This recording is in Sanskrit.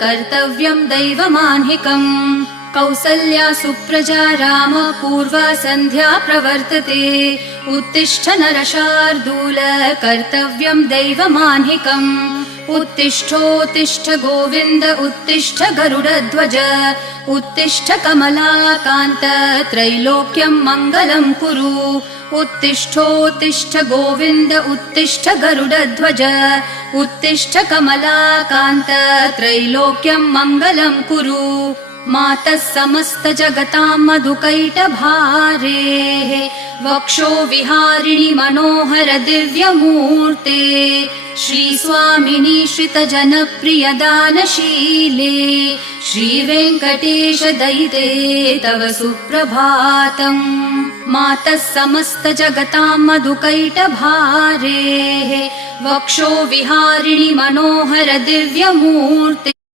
कर्तव्यं दैवमान्हिकम् कौसल्या सुप्रजा राम पूर्वा सन्ध्या प्रवर्तते उत्तिष्ठ नरशार्दूल कर्तव्यं दैवमान्हिकम् उत्तिष्ठोत्तिष्ठ गोविन्द उत्तिष्ठ गरुडध्वज उत्तिष्ठ कमलाकान्त त्रैलोक्यं मङ्गलं कुरु उत्तिष्ठोत्तिष्ठ गोविन्द उत्तिष्ठ गरुडध्वज उत्तिष्ठ कमलाकान्त त्रैलोक्यं मङ्गलं कुरु मातः समस्त जगतां मधुकैटभारेः वक्षो विहारिणि मनोहर दिव्यमूर्ते श्रीस्वामिनि श्रितजनप्रिय दानशीले श्रीवेङ्कटेश दयिते तव सुप्रभातम् मातः समस्त जगतां मधुकैटभारेः वक्षो विहारिणि मनोहर दिव्यमूर्ते